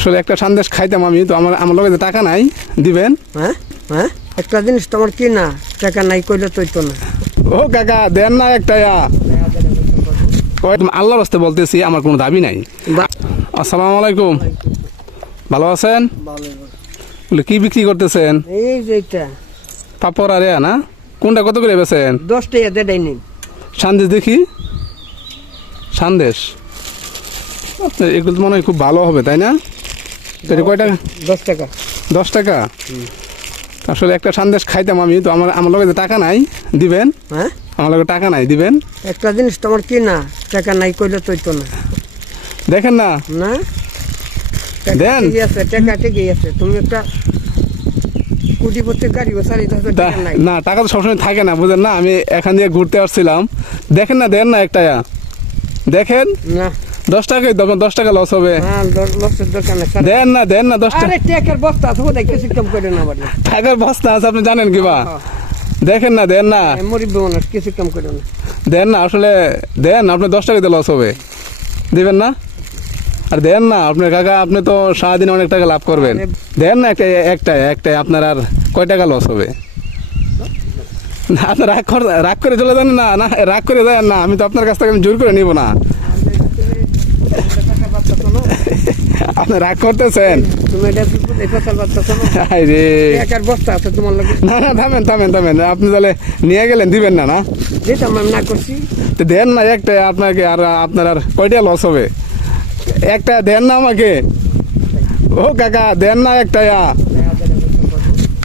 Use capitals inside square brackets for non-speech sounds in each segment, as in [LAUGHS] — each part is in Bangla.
আসলে একটা সন্দেশ খাইতাম আমি তো আমার আমার লগে টাকা নাই দিবেন? হ্যাঁ? হ্যাঁ? একটা জিনিস তোমার কি না? টাকা নাই কইলে তো না। ও কাকা দেন না একটা আল্লাহর হস্তে বলতেছি আমার কোনো দাবি নাই। বা- আসসালামু আলাইকুম। ভালো আছেন? বলে কি বিক্রি করতেছেন? এই যে এটা। পাপড় আর না? কোনটা কত করে বেছেন দশ টাকা দেড়াই নিন। সন্দেশ দেখি। সন্দেশ? এগুলো মনে হয় খুব ভালো হবে তাই না? এটা কয় টাকা? দশ টাকা। দশ টাকা? আসলে একটা সন্দেশ খাইতাম আমি তো আমার আমার লগে টাকা নাই দিবেন? হ্যাঁ? আমার লগে টাকা নাই দিবেন? একটা জিনিস তোমার কি না? টাকা নাই কইলে তো হইতো না। দেখেন না। না? দেন। আছে টাকা ঠিকই আছে। তুমি একটা কোটিপতি গাড়ি না টাকা তো সবসময় থাকে না বুঝেন না? আমি এখান দিয়ে ঘুরতে আসছিলাম। দেখেন না দেন না একটা দেখেন? না। দশ টাকাই তখন দশ টাকা লস হবে। হ্যাঁ দেন না দেন না দশ টাকা। টেকের বস্তা আছে বোধহয় কিছু কম করে না বাড়ি টাকার বস্তা আছে আপনি জানেন কি বা? দেখেন না দেন না। মরিব মানুষ কিছু কম করে না দেন না আসলে দেন আপনি দশ টাকাতে লস হবে। দিবেন না? আর দেন না আপনার কাকা আপনি তো সারাদিনে অনেক টাকা লাভ করবেন। দেন না একটা একটাই একটাই আপনার আর কয় টাকা লস হবে? না আপনি রাগ কর রাগ করে চলে যান না না রাগ করে যান না আমি তো আপনার কাছ থেকে আমি জোর করে নিব না। আপনি রাগ করতেছেন? না না না থামেন থামেন থামেন। আপনি তাহলে নিয়ে গেলেন দিবেন না না? না করছি। তো দেন না একটা আপনাকে আর আপনার আর কয়টা লস হবে? একটা দেন না আমাকে। ও কাকা দেন না একটা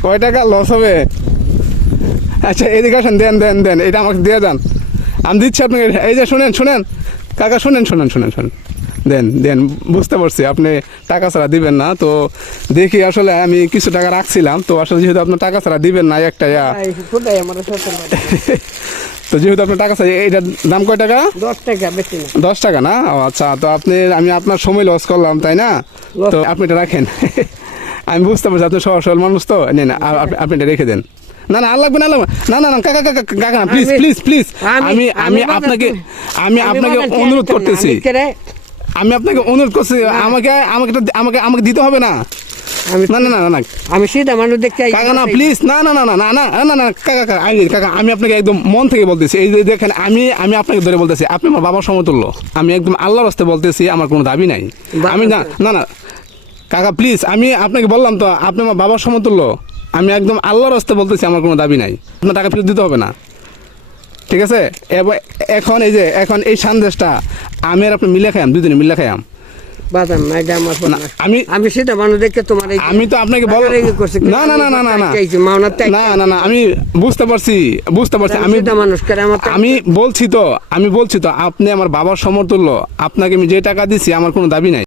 কয় টাকা লস হবে? আচ্ছা এদিকে আসেন দেন দেন দেন। এটা আমাকে দিয়ে যান। আমি দিচ্ছি আপনাকে। এই যে শুনেন শুনেন। কাকা শুনেন শুনেন শুনেন শুনেন। দেন দেন বুঝতে পারছি আপনি টাকা ছাড়া দিবেন না। তো দেখি আসলে আমি কিছু টাকা রাখছিলাম তো আসলে যেহেতু আপনার টাকা ছাড়া দিবেন না একটা ইয়া। [LAUGHS] তো যেহেতু আপনার টাকা চাই এইটার দাম কয় টাকা? দশ টাকা বেশি না। দশ টাকা না? ও আচ্ছা তো আপনি আমি আপনার সময় লস করলাম তাই না? তো আপনি এটা রাখেন। [LAUGHS] আমি বুঝতে পারছি আপনি সহজ সরল মানুষ তো। নেন আপনি এটা রেখে দেন। না না আর লাগবে না লাগবে না। না না কাকা কাকা কাকা না প্লিজ প্লিজ প্লিজ আমি- আমি আপনাকে আমি আপনাকে অনুরোধ করতেছি। আমি আপনাকে অনুরোধ করছি আমাকে আমাকে আমাকে আমাকে দিতে হবে না আমি না না না না, আমি সিধা মানুষ দেখতে কাকা না প্লিজ না না না না না না না না না কাকা কাকা আমি কাকা আমি আপনাকে একদম মন থেকে বলতেছি এই যে দেখেন আমি আমি আপনাকে ধরে বলতেছি আপনি আমার বাবার সমতুল্য আমি একদম আল্লাহর হস্তে বলতেছি আমার কোনো দাবি নাই আমি না না না কাকা প্লিজ আমি আপনাকে বললাম তো আপনি আমার বাবার সমতুল্য আমি একদম আল্লাহর হস্তে বলতেছি আমার কোনো দাবি নাই আপনার টাকা ফেরত দিতে হবে না ঠিক আছে এবার এখন এই যে এখন এই সন্দেশটা আমি আর আপনি মিলে খাইম দুজনে মিলে খাইম। আমি আমি দেখে তোমার আমি তো আপনাকে। না না না না না না। না না আমি বুঝতে পারছি বুঝতে পারছি আমি আমি বলছি তো আমি বলছি তো আপনি আমার বাবার সমতুল্য আপনাকে আমি যে টাকা দিছি আমার কোনো দাবি নাই